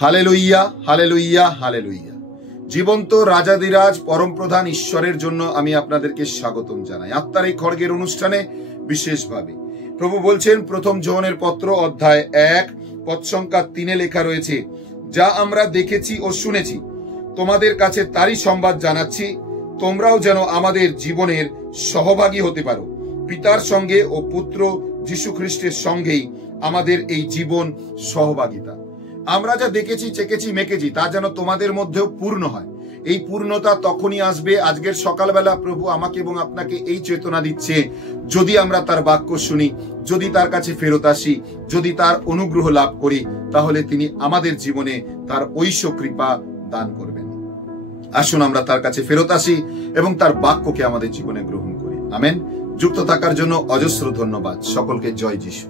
Hallelujah, hallelujah, hallelujah. জীবন্ত রাজাদিরাজ পরম প্রধান ঈশ্বরের জন্য আমি আপনাদেরকে স্বাগতম জানাই আত্মার এই খড়গের অনুষ্ঠানে। বিশেষভাবে প্রভু বলছেন, প্রথম যোহনের পত্র অধ্যায় 1 পদ সংখ্যা 3 লেখা রয়েছে, যা আমরা দেখেছি ও শুনেছি তোমাদের কাছে তারই সংবাদ জানাচ্ছি, তোমরাও যেন আমাদের জীবনের সহভাগী হতে পারো। পিতার সঙ্গে ও পুত্র যীশু খ্রিস্টের সঙ্গেই আমাদের এই জীবন সহভাগিতা। আমরা যা দেখেছি, চেকেছি, মেকেছি, তা যেন তোমাদের মধ্যেও পূর্ণ হয়। এই পূর্ণতা তখনই আসবে। আজকের সকালবেলা প্রভু আমাকে এবং আপনাকে এই চেতনা দিচ্ছে, যদি আমরা তার বাক্য শুনি, যদি তার কাছে ফেরত আসি, যদি তার অনুগ্রহ লাভ করি, তাহলে তিনি আমাদের জীবনে তার ঐশ্য কৃপা দান করবেন। আসুন আমরা তার কাছে ফেরত আসি এবং তার বাক্যকে আমাদের জীবনে গ্রহণ করি। আমেন। যুক্ত থাকার জন্য অজস্র ধন্যবাদ। সকলকে জয় যিশু।